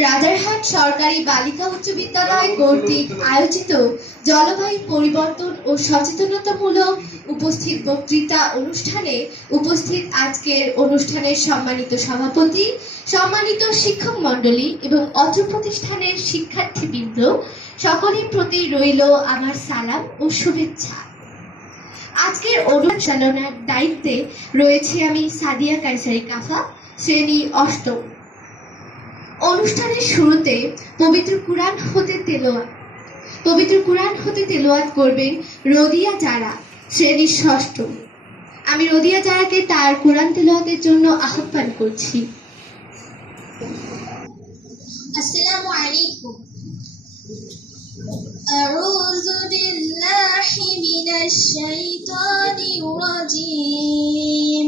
রাজারহাট সরকারি বালিকা উচ্চ বিদ্যালয় কর্তৃক আয়োজিত জলবায়ু পরিবর্তন ও সচেতনতামূলক উপস্থিত বক্তৃতা অনুষ্ঠানে উপস্থিত আজকের অনুষ্ঠানের সম্মানিত সভাপতি, সম্মানিত শিক্ষক মণ্ডলী এবং অত্র প্রতিষ্ঠানের শিক্ষার্থীবৃন্দ, সকলের প্রতি রইল আমার সালাম ও শুভেচ্ছা। আজকের অনুষ্ঠানের দায়িত্বে রয়েছে আমি সাদিয়া কাইসারি কাফা, শ্রেণি অষ্টম। অনুষ্ঠানের শুরুতে পবিত্র কুরআন হতে তেলোয়াত পবিত্র কুরআন হতে তেলোয়াত করবেন রদিয়া যারা শ্রেণী ষষ্ঠ আমি রদিয়া যারাকে তার কোরআন তেলোয়াতের জন্য আহ্বান করছি السلام عليكم أعوذ بالله من الشيطان الرجيم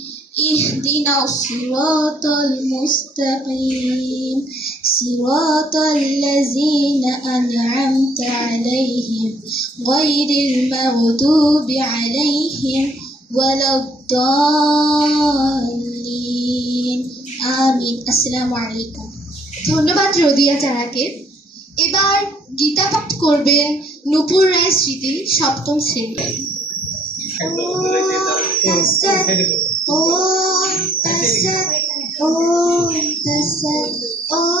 اهدنا الصراط المستقيم صراط الذين أنعمت عليهم غير المغضوب عليهم ولا الضالين آمين السلام عليكم ধন্যবাদ রদিয়া চারাকে এবার গীতা পাঠ করবেন নুপুর রায় স্মৃতি সপ্তম শ্রেণী Oh, the it. Oh, that's. Oh.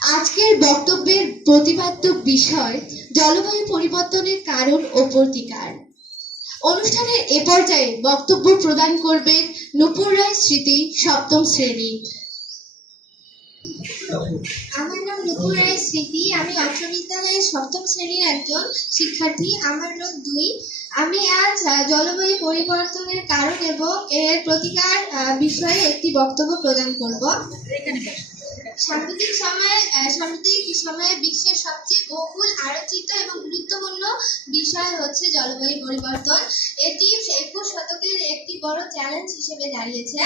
আজকের বক্তব্যের প্রতিপাদ্য বিষয় জলবায়ু পরিবর্তনের কারণ ও প্রতিকার। অনুষ্ঠানের এ পর্যায়ে বক্তব্য প্রদান করবেন নুপুর রায় স্মৃতি সপ্তম শ্রেণি। আমার নাম নুপুর রায় স্মৃতি আমি অত্র বিদ্যালয়ের সপ্তম শ্রেণির একজন শিক্ষার্থী আমার রোগ দুই। আমি আজ জলবায়ু পরিবর্তনের কারণ এবং এর প্রতিকার বিষয়ে একটি বক্তব্য প্রদান করব। সাম্প্রতিক সময়ে সাম্প্রতিক সময়ে বিশ্বের সবচেয়ে বহুল আলোচিত এবং গুরুত্বপূর্ণ বিষয় হচ্ছে জলবায়ু পরিবর্তন। এটি একুশ শতকের একটি বড় চ্যালেঞ্জ হিসেবে দাঁড়িয়েছে।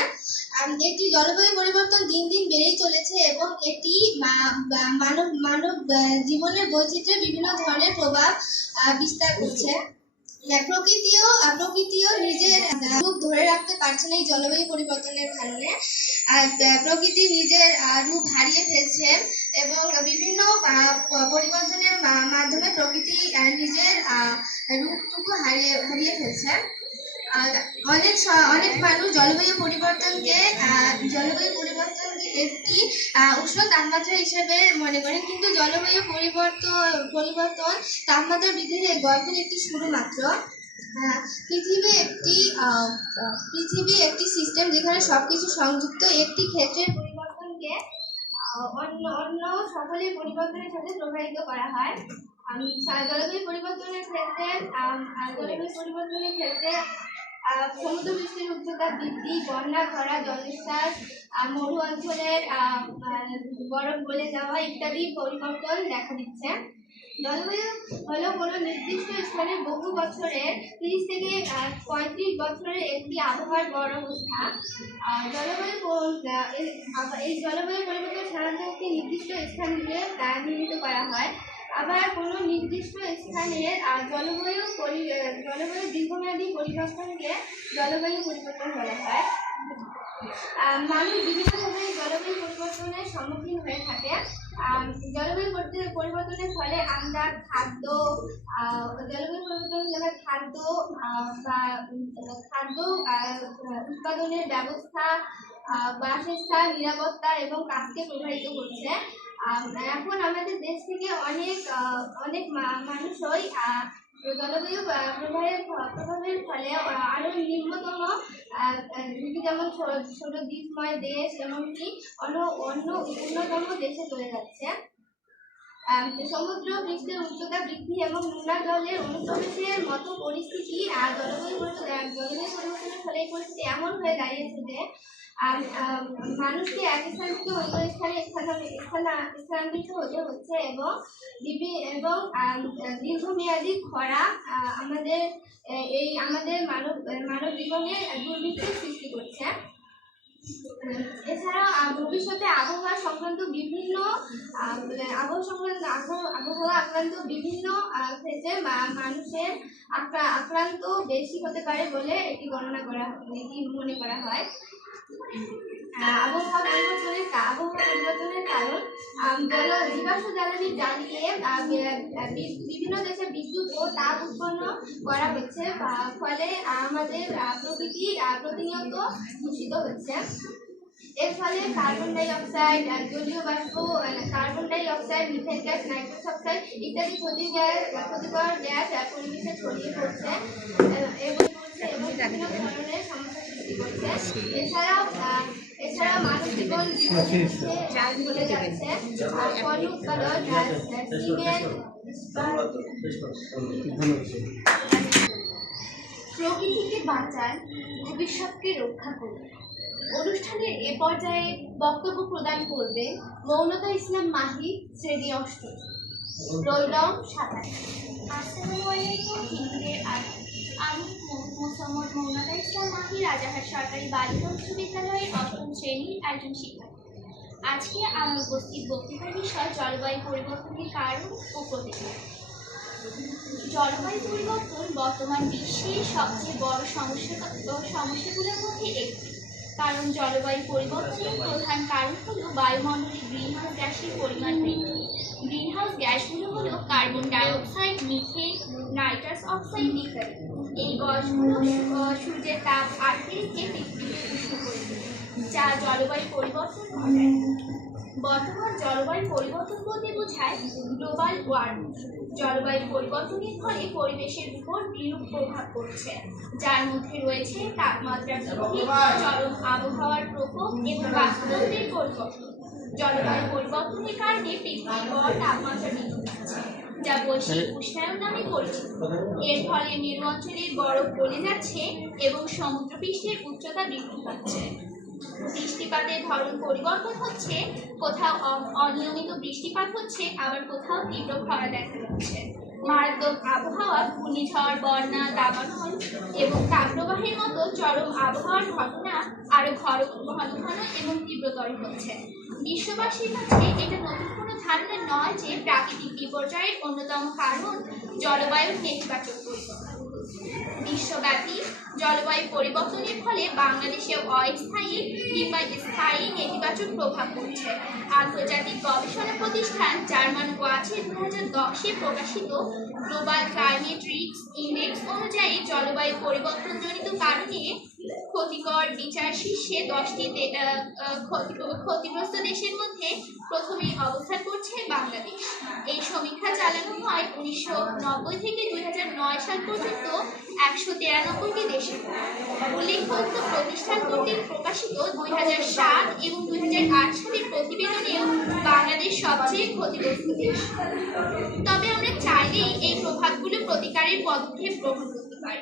একটি জলবায়ু পরিবর্তন দিন দিন বেড়েই চলেছে এবং এটি মানব মানব জীবনের বৈচিত্র্যে বিভিন্ন ধরনের প্রভাব বিস্তার করছে। প্রকৃতিও প্রকৃতিও নিজের রূপ ধরে রাখতে পারছে না এই জলবায়ু পরিবর্তনের কারণে। প্রকৃতি নিজের রূপ হারিয়ে ফেলছে এবং বিভিন্ন পরিবর্তনের মাধ্যমে প্রকৃতি নিজের রূপটুকু হারিয়ে হারিয়ে ফেলছে। অনেক অনেক মানুষ জলবায়ু পরিবর্তনকে জলবায়ু একটি উষ্ণ তাপমাত্রা হিসেবে মনে করেন। কিন্তু জলবায়ু পরিবর্তন পরিবর্তন, তাপমাত্রা বৃদ্ধির গল্পের একটি শুরু মাত্র। পৃথিবী একটি পৃথিবী একটি সিস্টেম যেখানে সবকিছু সংযুক্ত। একটি ক্ষেত্রের পরিবর্তনকে অন্য অন্য সকলের পরিবর্তনের সাথে প্রভাবিত করা হয়। জলবায়ু পরিবর্তনের ক্ষেত্রে জলবায়ু পরিবর্তনের ক্ষেত্রে সমুদ্র পৃষ্ঠের উচ্চতা বৃদ্ধি বন্যা খরা আহ, মরু অঞ্চলের বরফ গলে যাওয়া ইত্যাদি পরিবর্তন দেখা দিচ্ছে। জলবায়ু হলো কোনো নির্দিষ্ট স্থানে বহু বছরের তিরিশ থেকে পঁয়ত্রিশ বছরের একটি আবহাওয়ার বড় অবস্থা। জলবায়ু এই- জলবায়ু পরিবর্তন সাধারণত একটি নির্দিষ্ট স্থান জুড়ে নির্মিত করা হয়। আবার কোনো নির্দিষ্ট স্থানের জলবায়ু পরি- জলবায়ু দীর্ঘমেয়াদী পরিবর্তনকে জলবায়ু পরিবর্তন বলা হয়। মানুষ বিভিন্ন ধরনের জলবায়ু পরিবর্তনের সম্মুখীন হয়ে থাকে। জলবায়ু পরিবর্তনের ফলে আমরা খাদ্য জলবায়ু পরিবর্তনের ফলে খাদ্য বা, খাদ্য উৎপাদনের ব্যবস্থা বাসস্থান, নিরাপত্তা এবং কাজকে প্রভাবিত করছে। এখন আমাদের দেশ থেকে অনেক অনেক মানুষই জলবায়ু আহ, প্রভাবের ফলে আহ, আরও নিম্নতম যেমন ছোট- দ্বীপময় দেশ এমনকি অন্য অন্য উন্নতম দেশে চলে যাচ্ছে। সমুদ্র পৃষ্ঠের উচ্চতা বৃদ্ধি এবং নোনা জলের অনুপ্রবেশের মতো পরিস্থিতি জলবায়ু জলবায়ু পরিবর্তনের ফলে পরিস্থিতি এমন হয়ে দাঁড়িয়েছে যে আহ, মানুষকে এক স্থান থেকে অন্য স্থানে স্থানান্তর- স্থানা- স্থানান্তরিত হতে হচ্ছে এবং এবং দীর্ঘমেয়াদী খরা আমাদের এই আমাদের মানব মানব জীবনে দুর্ভিক্ষের সৃষ্টি করছে। এছাড়াও ভবিষ্যতে আবহাওয়া সংক্রান্ত বিভিন্ন আবহাওয়া সংক্রান্ত আবহাওয়া আক্রান্ত বিভিন্ন ক্ষেত্রে মানুষের আক্রা- আক্রান্ত বেশি হতে পারে বলে এটি গণনা করা এটি মনে করা হয়। পরিবর্তনের আবহাওয়া কারণ জ্বালানি বিভিন্ন দেশে বিদ্যুৎ ও তাপ উৎপন্ন করা হচ্ছে ফলে আমাদের প্রকৃতি প্রতিনিয়ত দূষিত হচ্ছে। এর ফলে কার্বন ডাই অক্সাইড আহ, জলীয় বাষ্প carbon die oxide methane gas nitrous oxide ইত্যাদি ক্ষতি গ্যাস ক্ষতিকর গ্যাস পরিবেশে ছড়িয়ে পড়ছে। এবং এছাড়াও প্রকৃতিকে বাঁচান, ভবিষ্যৎকে রক্ষা করুন। অনুষ্ঠানের এ পর্যায়ে বক্তব্য প্রদান করবে মৌনতা ইসলাম মাহি, শ্রেণি অষ্টম। রোল নং সাতাশ। আসসালামু আলাইকুম হিন্দুদের আদাব আমি মোসাম্মদ মৌলানা ইসলাম মাহি, রাজাহাট সরকারি বালিকা উচ্চ বিদ্যালয়ের অষ্টম শ্রেণির একজন শিক্ষার্থী আজকে আমার উপস্থিত বক্তৃতার বিষয় জলবায়ু পরিবর্তনের কারণ ও প্রতিকার জলবায়ু পরিবর্তন বর্তমান বিশ্বের সবচেয়ে বড় সমস্যা সমস্যাগুলোর মধ্যে একটি। কারণ জলবায়ু পরিবর্তনের প্রধান কারণ হলো বায়ুমণ্ডলে গ্রিনহাউস গ্যাসের পরিমাণ বৃদ্ধি। গ্রিনহাউস গ্যাসগুলো হলো carbon dioxide, methane, nitrous oxide ইত্যাদি। এই গ্যাসগুলো সূর্যের তাপ আটকে রেখে পৃথিবীকে উষ্ণ যা জলবায়ু পরিবর্তন ঘটায়। বর্তমান জলবায়ু পরিবর্তন বলতে বোঝায় গ্লোবাল ওয়ার্মিং। জলবায়ু পরিবর্তনের ফলে পরিবেশের উপর বিরূপ প্রভাব পড়ছে, যার মধ্যে রয়েছে তাপমাত্রা বৃদ্ধি, চরম আবহাওয়ার প্রকোপ এবং বাস্তুতন্ত্রের পরিবর্তন। জলবায়ু পরিবর্তনের কারণে পৃথিবীর গড় তাপমাত্রা বৃদ্ধি পাচ্ছে। যা বৈশ্বিক উষ্ণায়ন নামে পরিচিত। এর ফলে মেরু অঞ্চলে বরফ গলে যাচ্ছে এবং সমুদ্রপৃষ্ঠের উচ্চতা বৃদ্ধি পাচ্ছে। বৃষ্টিপাতের ধরন পরিবর্তন হচ্ছে কোথাও অনিয়মিত বৃষ্টিপাত হচ্ছে আবার কোথাও তীব্র খরা দেখা যাচ্ছে। মারাত্মক আবহাওয়া, ঘূর্ণিঝড়, বন্যা, দাবানল এবং তাপপ্রবাহের মতো চরম আবহাওয়ার ঘটনা আরও ঘর ঘন ঘন এবং তীব্রতর হচ্ছে। বিশ্ববাসীর কাছে এটা নতুন কোনো ধারণা নয় যে প্রাকৃতিক বিপর্যয়ের অন্যতম কারণ জলবায়ুর নেতিবাচক পরিবর্তন। বিশ্বব্যাপী জলবায়ু পরিবর্তনের ফলে বাংলাদেশে অস্থায়ী কিংবা স্থায়ী নেতিবাচক প্রভাব পড়ছে। আন্তর্জাতিক গবেষণা প্রতিষ্ঠান জার্মান ওয়াচে দু হাজার দশে প্রকাশিত গ্লোবাল ক্লাইমেট রিস্ক ইন্ডেক্স অনুযায়ী জলবায়ু পরিবর্তনজনিত কারণে ক্ষতিকর বিচার শীর্ষে দশটি ক্ষতিগ্রস্ত দেশের মধ্যে প্রথমে অবস্থান করছে বাংলাদেশ। এই সমীক্ষা চালানো হয় উনিশশো নব্বই থেকে দুই হাজার নয় সাল পর্যন্ত একশো তিরানব্বইটি দেশে উল্লেখ্য উক্ত প্রতিষ্ঠান কর্তৃক প্রকাশিত দুই সাত এবং দুই হাজার আট সালের প্রতিবেদনেও বাংলাদেশ সবচেয়ে ক্ষতিগ্রস্ত দেশ। তবে আমরা চাইলেই এই প্রভাবগুলো প্রতিকারের পদক্ষেপ গ্রহণ করতে হয়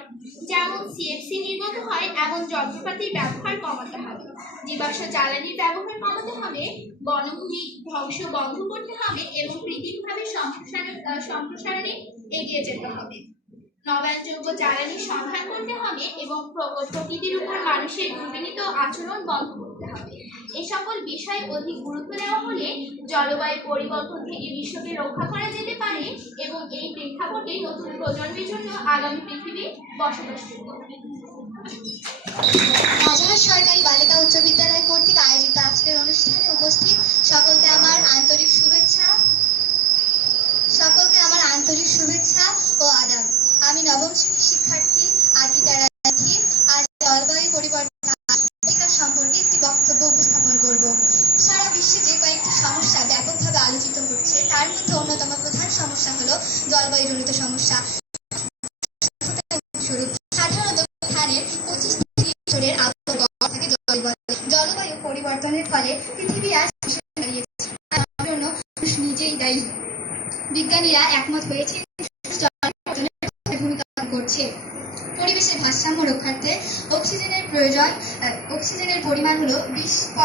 যেমন সিএফসি নির্গত হয়, এমন যন্ত্রপাতির ব্যবহার কমাতে হবে। জীবাশ্ম জ্বালানির ব্যবহার কমাতে হবে, বনভূমি ধ্বংস বন্ধ করতে হবে এবং কৃত্রিমভাবে সম্প্রসারণ সম্প্রসারণে এগিয়ে যেতে হবে। নবায়নযোগ্য জ্বালানির সন্ধান করতে হবে এবং প্র- প্রকৃতির উপর মানুষের ঘৃণিত আচরণ বন্ধ করতে হবে। এ সকল বিষয়ে অধিক গুরুত্ব দেওয়া হলে জলবায়ু পরিবর্তন থেকে বিশ্বকে রক্ষা করা যেতে পারে এবং এই প্রেক্ষাপটে নতুন প্রজন্মের জন্য আগামী পৃথিবী হবে সরকারি বালিকা উচ্চ বিদ্যালয় কর্তৃক আয়োজিত আজকের অনুষ্ঠানে উপস্থিত সকলকে আমার আন্তরিক শুভেচ্ছা, সকলকে আমার আন্তরিক শুভেচ্ছা ও আমি নবম শ্রেণির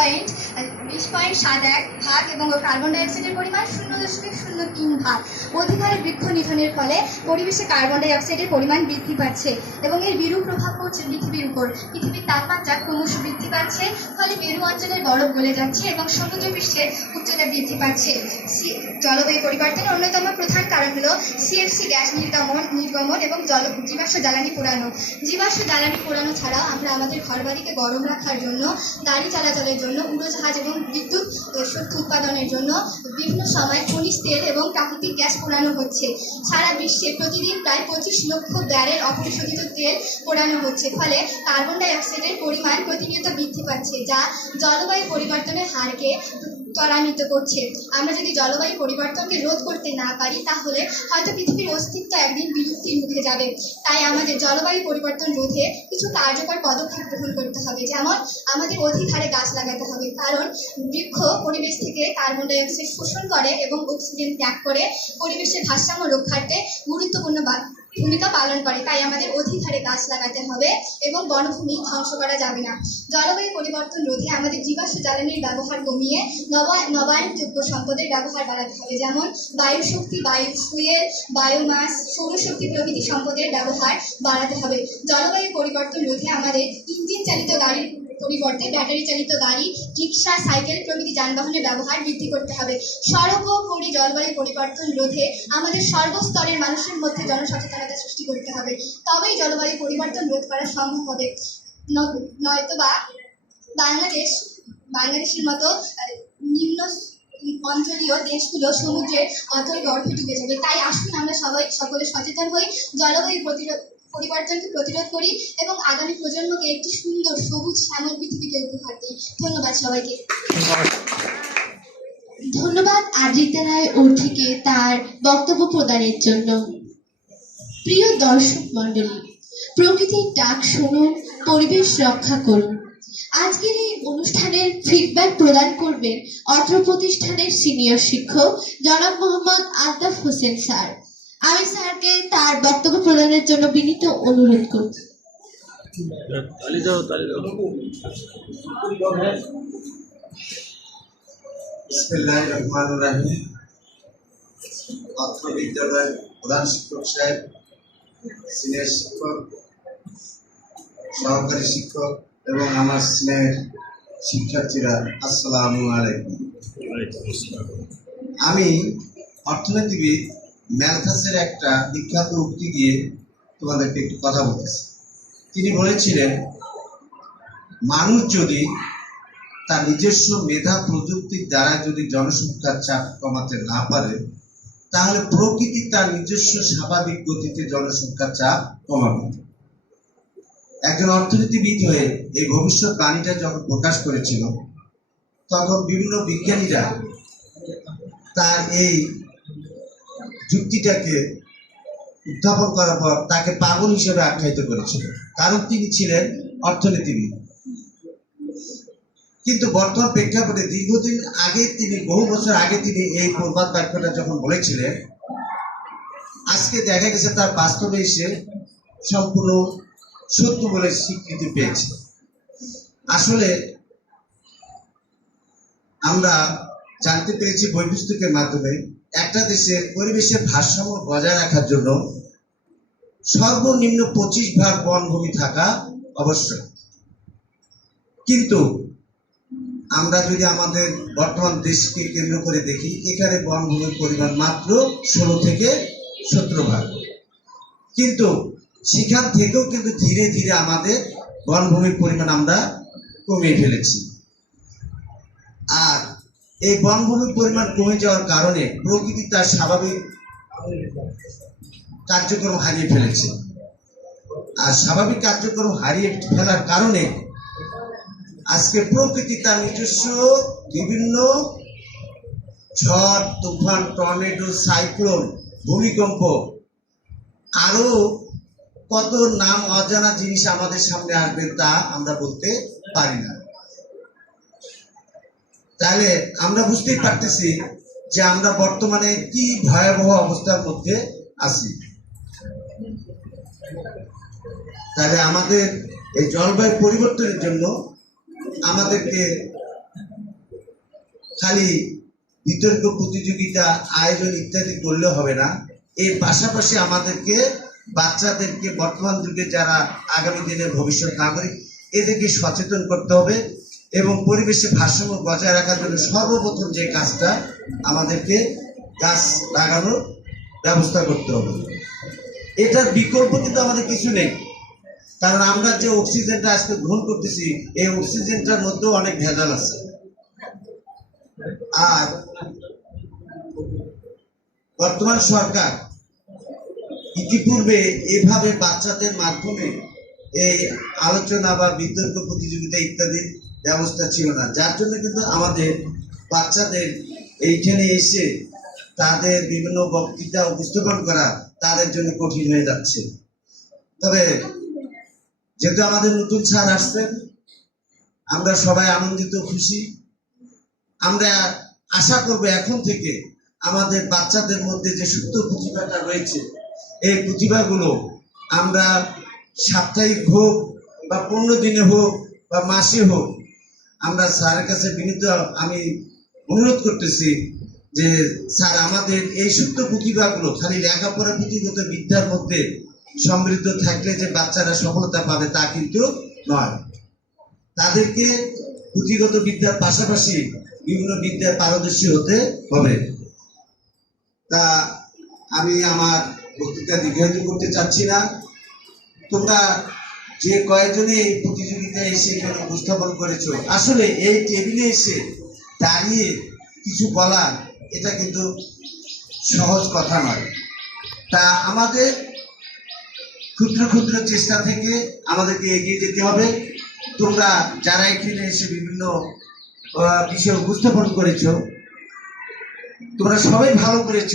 বিশ পয়েন্ট পয়েন্ট সাত এক ভাগ এবং কার্বন ডাইঅক্সাইডের পরিমাণ শূন্য দশমিক শূন্য তিন ভাগ। অধিক হারে বৃক্ষ নিধনের ফলে পরিবেশে কার্বন ডাই অক্সাইডের পরিমাণ বৃদ্ধি পাচ্ছে এবং এর বিরূপ প্রভাব পড়ছে পৃথিবীর উপর। পৃথিবীর তাপমাত্রা ক্রমশ বৃদ্ধি পাচ্ছে, ফলে মেরু অঞ্চলের বরফ গলে যাচ্ছে এবং সমুদ্র পৃষ্ঠের উচ্চতা বৃদ্ধি পাচ্ছে। জলবায়ু পরিবর্তনের অন্যতম প্রধান কারণ হলো সিএফসি গ্যাস নির্গমন নির্গমন এবং জল, জীবাশ্ম জ্বালানি পোড়ানো। জীবাশ্ম জ্বালানি পোড়ানো ছাড়াও আমরা আমাদের ঘরবাড়িকে গরম রাখার জন্য, গাড়ি চলাচলের জন্য, উড়োজাহাজ এবং বিদ্যুৎ শক্তি উৎপাদনের জন্য বিভিন্ন সময় খনিজ তেল এবং প্রাকৃতিক গ্যাস পোড়ানো হচ্ছে। সারা বিশ্বে প্রতিদিন প্রায় পঁচিশ লক্ষ ব্যারেল অপরিশোধিত তেল পোড়ানো হচ্ছে, ফলে কার্বন ডাই অক্সাইডের পরিমাণ প্রতিনিয়ত বৃদ্ধি পাচ্ছে, যা জলবায়ু পরিবর্তনের হারকে ত্বরান্বিত করছে। আমরা যদি জলবায়ু পরিবর্তনকে রোধ করতে না পারি, তাহলে হয়তো পৃথিবীর অস্তিত্ব একদিন বিলুপ্তির মুখে যাবে। তাই আমাদের জলবায়ু পরিবর্তন রোধে কিছু কার্যকর পদক্ষেপ গ্রহণ করতে হবে। যেমন, আমাদের অধিক হারে গাছ লাগাতে হবে। কারণ, বৃক্ষ পরিবেশ থেকে কার্বন ডাই অক্সাইড শোষণ করে এবং অক্সিজেন ত্যাগ করে পরিবেশের ভারসাম্য রক্ষার্থে গুরুত্বপূর্ণ ভূমিকা পালন করে, তাই আমাদের অধিক হারে গাছ লাগাতে হবে এবং বনভূমি ধ্বংস করা যাবে না। জলবায়ু পরিবর্তন রোধে আমাদের জীবাশ্ম জ্বালানির ব্যবহার কমিয়ে নবা- নবায়নযোগ্য সম্পদের ব্যবহার বাড়াতে হবে, যেমন বায়ু শক্তি বায়ু ফুয়েল, বায়োমাস, সৌরশক্তি প্রভৃতি সম্পদের ব্যবহার বাড়াতে হবে। জলবায়ু পরিবর্তন রোধে আমাদের ইঞ্জিন চালিত গাড়ির পরিবর্তে ব্যাটারি চালিত গাড়ি রিক্সা সাইকেল প্রভৃতি যানবাহনের ব্যবহার বৃদ্ধি করতে হবে। সর্বোপরি জলবায়ু পরিবর্তন রোধে আমাদের সর্বস্তরের মানুষের মধ্যে জনসচেতনতা সৃষ্টি করতে হবে। তবেই জলবায়ু পরিবর্তন রোধ করা সম্ভব হবে। নয়তোবা বাংলাদেশ, বাংলাদেশের মতো নিম্ন অঞ্চলীয় দেশগুলো সমুদ্রের অতল গর্ভে ডুবে যাবে। তাই আসুন আমরা সবাই সকলে সচেতন হই। জলবায়ু প্রতিরোধ পরিবর্তনকে প্রতিরোধ করি এবং আগামী প্রজন্মকে একটি সুন্দর সবুজ শ্যামল পৃথিবীকে উপহার দিই। ধন্যবাদ সবাইকে। ধন্যবাদ আদ্রিতা রায় ওর থেকে তার বক্তব্য প্রদানের জন্য। প্রিয় দর্শক মণ্ডলী, প্রকৃতির ডাক শুনুন, পরিবেশ রক্ষা করুন। আজকের এই অনুষ্ঠানের ফিডব্যাক প্রদান করবেন অত্র প্রতিষ্ঠানের সিনিয়র শিক্ষক জনাব মোহাম্মদ আলতাফ হোসেন স্যার। আমি স্যারকে তার বক্তব্য প্রদানের জন্য বিনীত অনুরোধ করছি অত্র প্রধান শিক্ষক সাহেব, সিনিয়র শিক্ষক, সহকারী শিক্ষক এবং আমার স্নেহের শিক্ষার্থীরা, আসসালামু আলাইকুম। আমি অর্থনীতিবিদ ম্যালথাসের একটা বিখ্যাত উক্তি দিয়ে তোমাদেরকে একটু কথা বলতেছি। তিনি বলেছিলেন, মানুষ যদি তার নিজস্ব মেধা প্রযুক্তির দ্বারা যদি জনসংখ্যার চাপ কমাতে না পারে, তাহলে প্রকৃতি তার নিজস্ব স্বাভাবিক গতিতে জনসংখ্যার চাপ কমাবে। একজন অর্থনীতিবিদ হয়ে এই ভবিষ্যৎ বাণীটা যখন প্রকাশ করেছিল, তখন বিভিন্ন বিজ্ঞানীরা তার এই যুক্তিটাকে উত্থাপন করার পর তাকে পাগল হিসেবে আখ্যায়িত করেছিল। কারণ তিনি ছিলেন অর্থনীতিবিদ। কিন্তু বর্তমান প্রেক্ষাপটে দীর্ঘদিন আগে তিনি, বহু বছর আগে তিনি এই প্রবাদ বাক্যটা যখন বলেছিলেন, আজকে দেখা গেছে তার বাস্তবে এসে সম্পূর্ণ সত্য বলে স্বীকৃতি পেয়েছে। আসলে আমরা জানতে পেরেছি বই পুস্তকের মাধ্যমে একটা দেশের পরিবেশের ভারসাম্য বজায় রাখার জন্য সর্বনিম্ন পঁচিশ ভাগ বনভূমি থাকা অবশ্যই কিন্তু আমরা যদি আমাদের বর্তমান দেশকে কেন্দ্র করে দেখি, এখানে বনভূমির পরিমাণ মাত্র ষোলো থেকে সতেরো ভাগ। কিন্তু সেখান থেকেও কিন্তু ধীরে ধীরে আমাদের বনভূমির পরিমাণ আমরা কমিয়ে ফেলেছি। আর এই বনভূমির পরিমাণ কমে যাওয়ার কারণে প্রকৃতি তার স্বাভাবিক কার্যক্রম হারিয়ে ফেলেছে। আর স্বাভাবিক কার্যক্রম হারিয়ে ফেলার কারণে আজকে প্রকৃতি তার নিজস্ব বিভিন্ন ঝড়, তুফান, টর্নেডো, সাইক্লোন, ভূমিকম্প আরও কত নাম অজানা জিনিস আমাদের সামনে আসবে তা আমরা বলতে পারি না। তাহলে আমরা বুঝতেই পারতেছি যে আমরা বর্তমানে কি ভয়াবহ অবস্থার মধ্যে আছি। তাহলে আমাদের এই জলবায়ু পরিবর্তনের জন্য আমাদেরকে খালি বিতর্ক, প্রতিযোগিতা, আয়োজন ইত্যাদি করলে হবে না। এর পাশাপাশি আমাদেরকে, বাচ্চাদেরকে, বর্তমান যুগে যারা আগামী দিনের ভবিষ্যৎ নাগরিক, এদেরকে সচেতন করতে হবে। এবং পরিবেশের ভারসাম্য বজায় রাখার জন্য সর্বপ্রথম যে কাজটা আমাদেরকে গাছ লাগানোর ব্যবস্থা করতে হবে। এটার বিকল্প কিন্তু আমাদের কিছু নেই। কারণ আমরা যে অক্সিজেনটা আজকে গ্রহণ করতেছি, এই অক্সিজেনটার মধ্যেও অনেক ভেজাল আছে। আর বর্তমান সরকার ইতিপূর্বে এভাবে বাচ্চাদের মাধ্যমে এই আলোচনা বা বিতর্ক প্রতিযোগিতা ইত্যাদি ব্যবস্থা ছিল না। যার জন্য কিন্তু আমাদের বাচ্চাদের এইখানে এসে তাদের বিভিন্ন বক্তৃতা উপস্থাপন করা তাদের জন্য কঠিন হয়ে যাচ্ছে। তবে যেহেতু আমাদের নতুন স্যার আসছেন আমরা সবাই আনন্দিত, খুশি। আমরা আশা করব এখন থেকে আমাদের বাচ্চাদের মধ্যে যে সুপ্ত প্রতিভাটা রয়েছে, এই প্রতিভাগুলো আমরা সাপ্তাহিক হোক বা পনেরো দিনে হোক বা মাসে হোক আমরা স্যারের কাছে বিনীত আমি অনুরোধ করতেছি যে স্যার, আমাদের এই সুপ্ত প্রতিভাগুলো খালি লেখাপড়া পুঁথিগত বিদ্যার মধ্যে সমৃদ্ধ থাকলে যে বাচ্চারা সফলতা পাবে তা কিন্তু নয়। তাদেরকে পুঁথিগত বিদ্যার পাশাপাশি বিভিন্ন বিদ্যার পারদর্শী হতে হবে। তা আমি আমার বক্তৃতা দীর্ঘায়িত করতে চাচ্ছি না। তোমরা যে কয়েকজনে এই প্রতিযোগিতায় এসে এখানে উপস্থাপন করেছ, আসলে এই টেবিলে এসে দাঁড়িয়ে কিছু বলা এটা কিন্তু সহজ কথা নয়। তা আমাদের ক্ষুদ্র ক্ষুদ্র চেষ্টা থেকে আমাদেরকে এগিয়ে যেতে হবে। তোমরা যারা এখানে এসে বিভিন্ন বিষয় উপস্থাপন করেছ, তোমরা সবাই ভালো করেছ।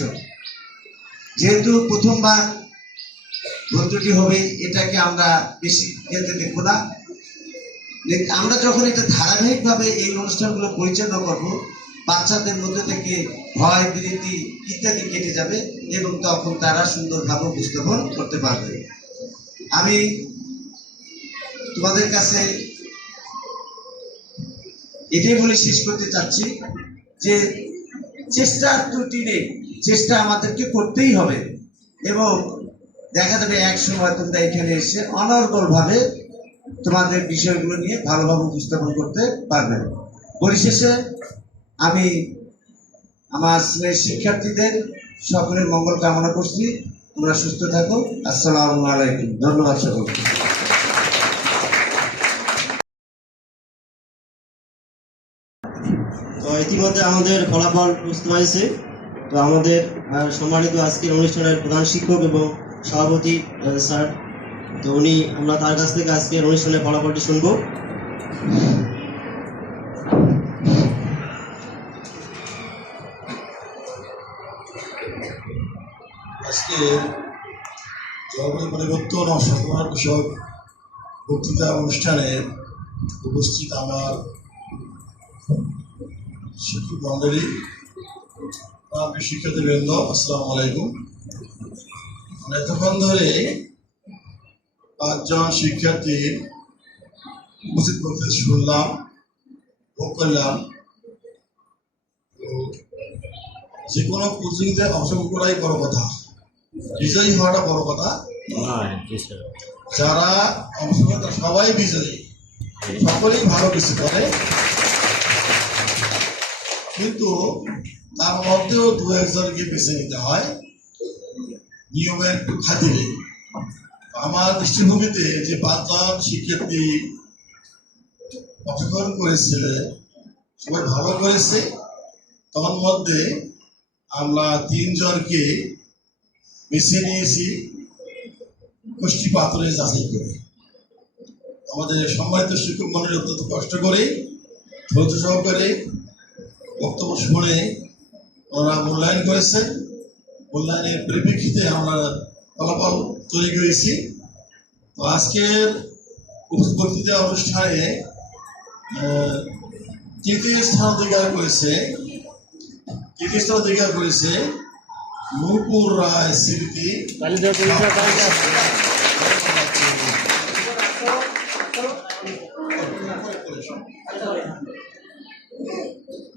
যেহেতু প্রথমবার গ্রন্থটি হবে? এটাকে আমরা বেশি যেতে দেখব না। আমরা যখন এটা ধারাবাহিকভাবে এই অনুষ্ঠানগুলো পরিচালনা করব, বাচ্চাদের মধ্যে থেকে ভয় বিরীতি ইত্যাদি কেটে যাবে এবং তখন তারা সুন্দরভাবে উপস্থাপন করতে পারবে। আমি তোমাদের কাছে এটাই বলে শেষ করতে চাচ্ছি যে চেষ্টার ত্রুটি নেই, চেষ্টা আমাদেরকে করতেই হবে এবং দেখা যাবে এক সময় তোমরা এখানে এসে অনর্গল ভাবে তোমাদের বিষয়গুলো নিয়ে ভালোভাবে উপস্থাপন করতে পারবে। পরিশেষে আমি আমার শিক্ষার্থীদের সকলের মঙ্গল কামনা করছি। তোমরা সুস্থ থাকো। আসসালামু আলাইকুম। ধন্যবাদ সকলকে। তো ইতিমধ্যে আমাদের ফলাফল প্রস্তুত হয়েছে। তো আমাদের সম্মানিত আজকের অনুষ্ঠানের প্রধান শিক্ষক এবং সভাপতি স্যার, তো উনি, আমরা তার কাছ থেকে আজকের অনুষ্ঠানের ফলাফলটি শুনব। আজকে জলবায়ু পরিবর্তন ও সচেতনতা বিষয়ক বক্তৃতা অনুষ্ঠানে উপস্থিত আমার শিক্ষক মন্ডলী শিক্ষার্থীবৃন্দ, আসসালামু আলাইকুম। আমরা এতক্ষণ ধরে পাঁচজন শিক্ষার্থী উপস্থিত করতে শুনলাম ভোগ করলাম। যে কোনো প্রতিযোগিতায় অংশগ্রহণ করাই বড় কথা। বিজয়ী হওয়াটা বড় কথা নয়। হ্যাঁ যারা অংশগ্রহণ সবাই বিজয়ী সকলেই ভালো কিছু করে। কিন্তু তার মধ্যেও দু একজনকে বেছে নিতে হয়। নিয়মের খাতিরে আমার দৃষ্টিভঙ্গিতে যে পাঁচজন শিক্ষার্থী অংশগ্রহণ করেছিল সবাই ভালো করেছে। তার মধ্যে আমরা তিনজনকে বেছে নিয়েছি, কুষ্টি পাথরে যাচাই করে। আমাদের সম্মানিত শিক্ষক মন্ডলী অত্যন্ত কষ্ট করে, ধৈর্য সহকারে বক্তব্য শুনে ওনারা মূল্যায়ন করেছেন। মূল্যায়নের পরিপ্রেক্ষিতে আমরা ফলাফল তৈরি করেছি। তো আজকের বক্তৃতা অনুষ্ঠানে তৃতীয় স্থান অধিকার করেছে? তৃতীয় স্থান অধিকার করেছে? নূপুর রায় স্মৃতি।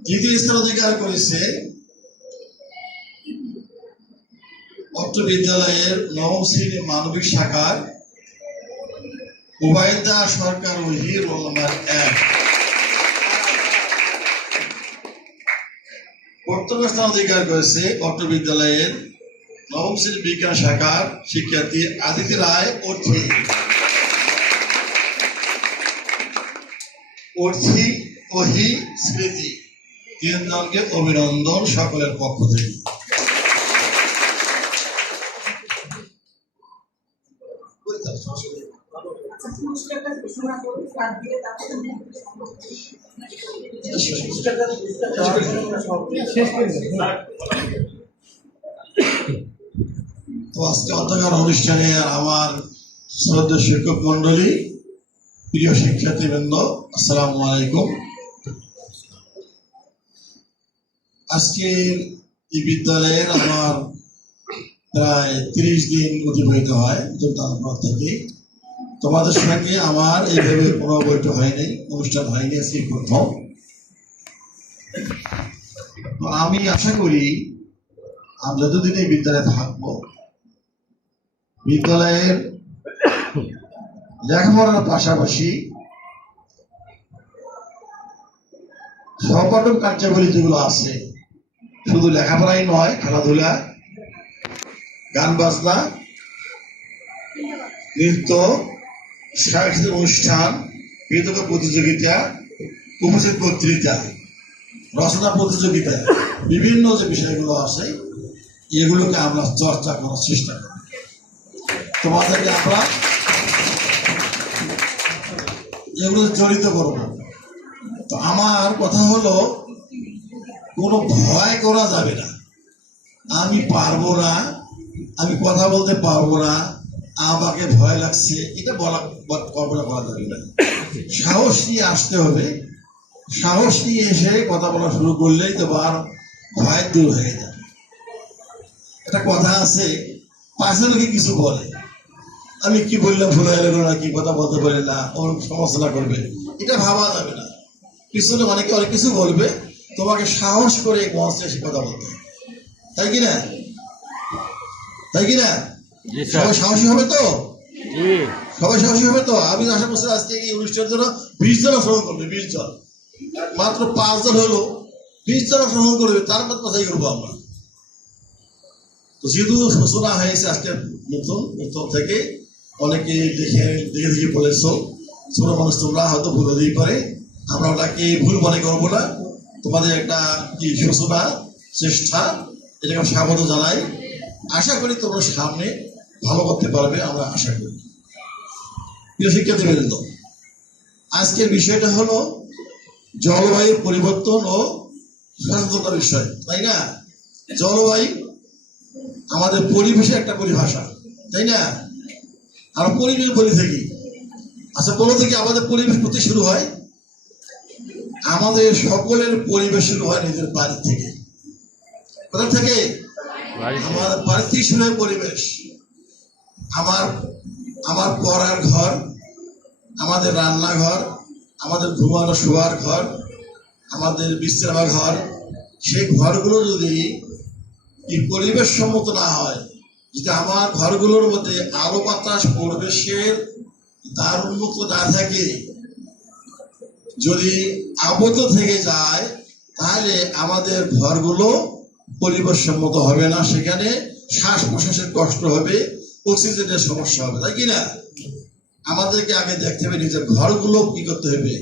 দ্বিতীয় স্থান অধিকার করেছে অত্র বিদ্যালয়ের নবম শ্রেণি মানবিক শাখার উবায়দা সরকার স্থান অধিকার করেছে অত্র বিদ্যালয়ের নবম শ্রেণি বিজ্ঞান শাখার শিক্ষার্থী আদিত্য রায় অর্থী। অর্থী ওহি স্মৃতি। তিনজনকে অভিনন্দন সকলের পক্ষ থেকে। আজকে অনুষ্ঠানে আমার শিক্ষক মন্ডলী প্রিয় আলাইকুম। আজকে এই বিদ্যালয়ের আমার প্রায় তিরিশ দিন অতিবাহিত হয় যোগদান পর থেকে। তোমাদের সঙ্গে আমার এইভাবে কোনো বৈঠক হয়নি, অনুষ্ঠান হয়নি আজকে প্রথম। আমি আশা করি আমি যতদিন এই বিদ্যালয়ে থাকব, বিদ্যালয়ের লেখাপড়ার পাশাপাশি সহপাঠক কার্যাবলী যেগুলো আছে, শুধু লেখাপড়াই নয়, খেলাধুলা, গান বাজনা, নৃত্য সাংস্কৃতিক অনুষ্ঠান বিতর্ক প্রতিযোগিতা উপস্থিত বক্তৃতা রচনা প্রতিযোগিতা, বিভিন্ন যে বিষয়গুলো আছে, এগুলোকে আমরা চর্চা করার চেষ্টা করি তোমাদেরকে আমরা এগুলো জড়িত করব। তো আমার কথা হলো, কোনো ভয় করা যাবে না। আমি পারব না, আমি কথা বলতে পারব না আমাকে ভয় লাগছে। এটা বলা কল্পনা করা যাবে না। সাহস নিয়ে আসতে হবে। সাহস নিয়ে এসে কথা বলা শুরু করলেই তোমার ভয় দূর হয়ে যাবে। একটা কথা আছে পাশে লোকে কিছু বলে। আমি কি বললাম, ভুল হয়ে না, কি কথা বলতে পারি না, ওর সমালোচনা করবে। এটা ভাবা যাবে না। পিছনে অনেকে অনেক কিছু বলবে, তোমাকে সাহস করে মঞ্চে এসে কথা বলতে তাই কি না? তাই কি না? সবাই সাহসী হবে তো? সবাই সাহসী হবে তো? আমি আশা করছি আজকে এই অনুষ্ঠানের জন্য বিশ জন করবে বিশ জন। মাত্র পাঁচ জন হলো। বিশ জন করবে তার মধ্যে কথাই করব আমরা? তো যেহেতু সূচনা হয়েছে আজকে নতুন নতুন থেকে অনেকে দেখে দেখে দেখে বলেছ ছোট মানুষ তোমরা হয়তো ভুল হতেই পারে। আমরা ওটাকে ভুল মনে করব না। তোমাদের একটা কি সূচনা চেষ্টা এটাকে স্বাগত জানাই। আশা করি তোমরা সামনে ভালো করতে পারবে আমরা আশা করি। প্রিয় শিক্ষার্থীবৃন্দ আজকের বিষয়টা হলো জলবায়ু পরিবর্তন ও সচেতনতা বিষয় তাই না? জলবায়ু আমাদের পরিবেশের একটা পরিভাষা তাই না? আর পরিবেশ বলে থাকি। আচ্ছা বলো থেকে আমাদের পরিবেশ করতে শুরু হয়? আমাদের সকলের পরিবেশ শুরু হয় নিজের বাড়ি থেকে। কোথা থেকে? আমার বাড়ি থেকে শুরু হয় পরিবেশ। আমার আমার পড়ার ঘর, আমাদের রান্নাঘর, আমাদের ঘুমানো শোয়ার ঘর, আমাদের বিশ্রামাঘর সেই ঘরগুলো যদি এই পরিবেশ সম্মত না হয়, যদি আমার ঘরগুলোর মধ্যে আলো বাতাস পরিবেশের তার উন্মুক্ত না থাকে, যদি আবদ্ধ থেকে যায়, তাহলে আমাদের ঘরগুলো পরিবেশ সম্মত হবে না। সেখানে শ্বাস প্রশ্বাসের কষ্ট হবে অক্সিজেনের সমস্যা হবে, তাই কিনা? আমাদেরকে আগে দেখতে হবে নিজের ঘরগুলো কি করতে হবে,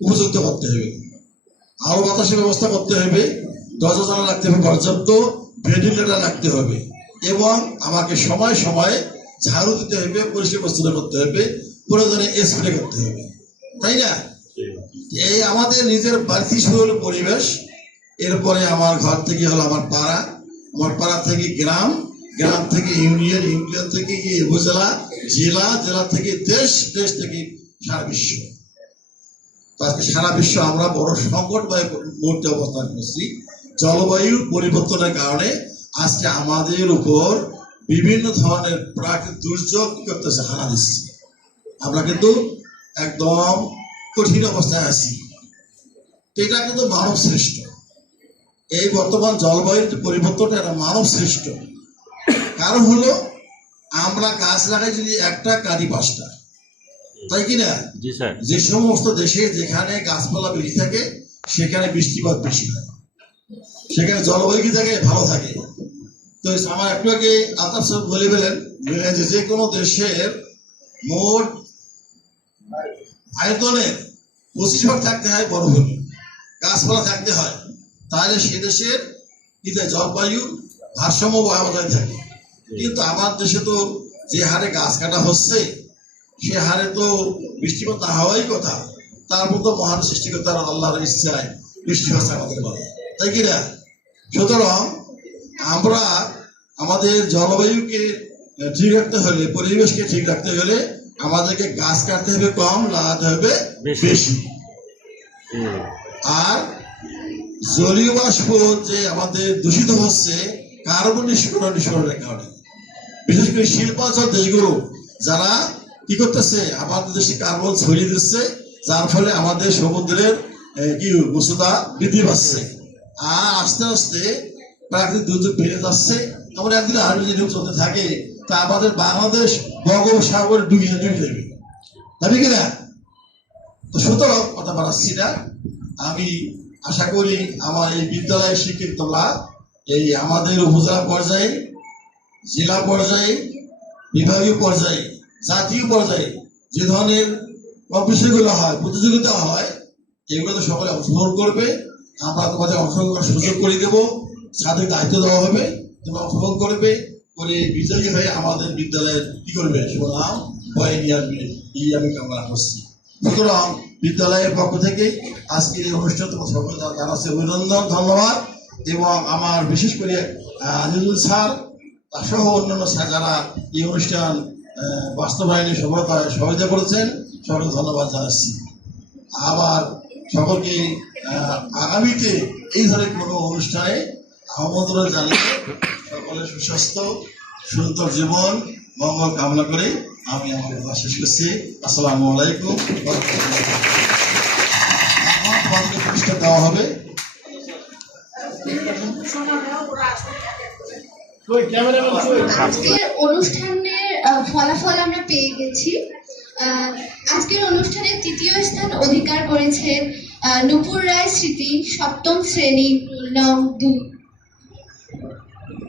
উপযুক্ত করতে হবে। আলো বাতাসের ব্যবস্থা করতে হবে, দরজা জানা রাখতে হবে, পর্যাপ্ত ভেন্টিলেটার রাখতে হবে এবং আমাকে সময় সময় ঝাড়ু দিতে হবে, পরিষ্কার পরিচ্ছন্ন করতে হবে, প্রয়োজনে স্প্রে করতে হবে, তাই না? এই আমাদের নিজের বাড়তি শুরু হলো পরিবেশ, এরপরে আমার ঘর থেকে হলো আমার পাড়া আমার পাড়া থেকে গ্রাম গ্রাম থেকে ইউনিয়ন ইউনিয়ন থেকে উপজেলা, জেলা জেলা থেকে দেশ দেশ থেকে সারা বিশ্ব। আজকে সারা বিশ্ব আমরা বড় সংকটময় মুহূর্তে অবস্থান করছি। জলবায়ু পরিবর্তনের কারণে আজকে আমাদের উপর বিভিন্ন ধরনের প্রাকৃতিক দুর্যোগ করতেছে, হানা দিচ্ছে। আমরা কিন্তু একদম কঠিন অবস্থায় আছি। এটা কিন্তু মানব সৃষ্ট এই বর্তমান জলবায়ুর পরিবর্তনটা, এটা মানব সৃষ্ট কারণ হলো আমরা গাছ লাগাই যদি একটা কাটি পাঁচটা। তাই কি না? যে সমস্ত দেশে যেখানে গাছপালা বেশি থাকে সেখানে বৃষ্টিপাত বেশি হয়। সেখানে জলবায়ু কি থাকে? ভালো থাকে। তো আমার একটু আগে আতার সাহেব বলে গেলেন বললেন যে যে কোনো দেশের মোট আয়তনের পঁচিশ ভাগ থাকতে হয় বনভূমি। গাছপালা থাকতে হয়। তাহলে সে দেশের কি জলবায়ু ভারসাম্য বজায় থাকে। কিন্তু আমার দেশে তো যে হারে গাছ কাটা হচ্ছে সে হারে তো বৃষ্টিপাত হওয়াই কথা। তার মতো মহান সৃষ্টিকর্তার আল্লাহর ইচ্ছায় বৃষ্টি হচ্ছে আমাদের বলে তাই কি না? সুতরাং আমরা আমাদের জলবায়ুকে ঠিক রাখতে হলে পরিবেশকে ঠিক রাখতে হলে আমাদেরকে গাছ কাটতে হবে কম লাগাতে হবে বেশি। বেশি। আর জলীয় বাষ্প যে আমাদের দূষিত হচ্ছে কার্বন নিষ্করণ নিষ্করণের কারণে। বিশেষ করে শিল্পাঞ্চল দেশগুলো, যারা কি করতেছে আমাদের দেশে কার্বন ছড়িয়ে দিচ্ছে, যার ফলে আমাদের সমুদ্রের কি উচ্চতা বৃদ্ধি পাচ্ছে। আর আস্তে আস্তে প্রাকৃতিক দুর্যোগ বেড়ে যাচ্ছে। এমন একদিন আরও যদি চলতে থাকে, তা আমাদের বাংলাদেশ বঙ্গোপসাগরে ডুবে ডুবে যাবে যাবে কিনা? তো সুতরাং কথা বাড়াচ্ছি না। আমি আশা করি আমার এই বিদ্যালয়ের শিক্ষিত এই আমাদের উপজেলা পর্যায়ে জেলা পর্যায়ে বিভাগীয় পর্যায়ে, জাতীয় পর্যায়ে যে ধরনের কম্পিটিশনগুলো হয়, প্রতিযোগিতা হয় এগুলোতে সকলে অংশগ্রহণ করবে। আমরা তোমাদের অংশগ্রহণ করার সুযোগ করে দেবো। সাথে দায়িত্ব দেওয়া হবে। তোমরা অংশগ্রহণ করবে। করে বিজয়ী হয়ে আমাদের বিদ্যালয়ের কি করবে? সুনাম বয়ে নিয়ে আসবে। এই আমি কামনা করছি। সুতরাং বিদ্যালয়ের পক্ষ থেকে আজকের এই অনুষ্ঠান তোমার সকলে জানাচ্ছি অভিনন্দন, ধন্যবাদ। এবং আমার বিশেষ করে আজিজুল স্যার সহ অন্যান্য যারা এই অনুষ্ঠান বাস্তবায়নে সফলতা সহযোগিতা করেছেন, সকলকে ধন্যবাদ জানাচ্ছি। আবার সকলকে আগামীতে এই ধরনের কোনো অনুষ্ঠানে আমন্ত্রণ জানিয়ে সকলের সুস্বাস্থ্য, সুন্দর জীবন, মঙ্গল কামনা করে আমি আমার কথা শেষ করছি। আসসালামু আলাইকুম দেওয়া হবে। আজকের অনুষ্ঠানের ফলাফল আমরা পেয়ে গেছি। আজকের অনুষ্ঠানে তৃতীয় স্থান অধিকার করেছেন আহ, নুপুর রায় স্মৃতি সপ্তম শ্রেণি নং দুই।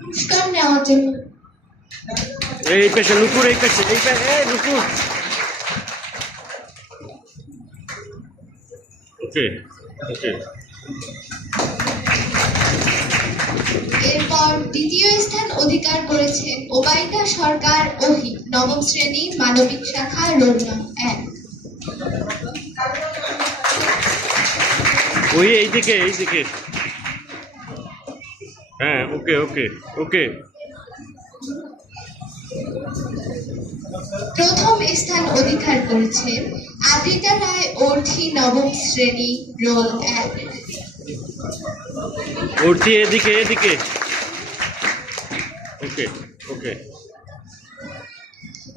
পুরস্কার নেওয়ার জন্য। এই পেশে নুপুর এই পেশে এই পেশে নুপুর। ওকে ওকে এরপর দ্বিতীয় স্থান অধিকার ওবায়দা সরকার ওহি নবম শ্রেণি মানবিক শাখা রোল এক। ওই এইদিকে এইদিকে। হ্যাঁ ওকে ওকে ওকে। প্রথম স্থান অধিকার করেছেন আদ্রিতা রায় অর্থী নবম শ্রেণি রোল এক। উঠছি এদিকে এদিকে। ওকে ওকে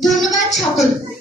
ধন্যবাদ সকলকে।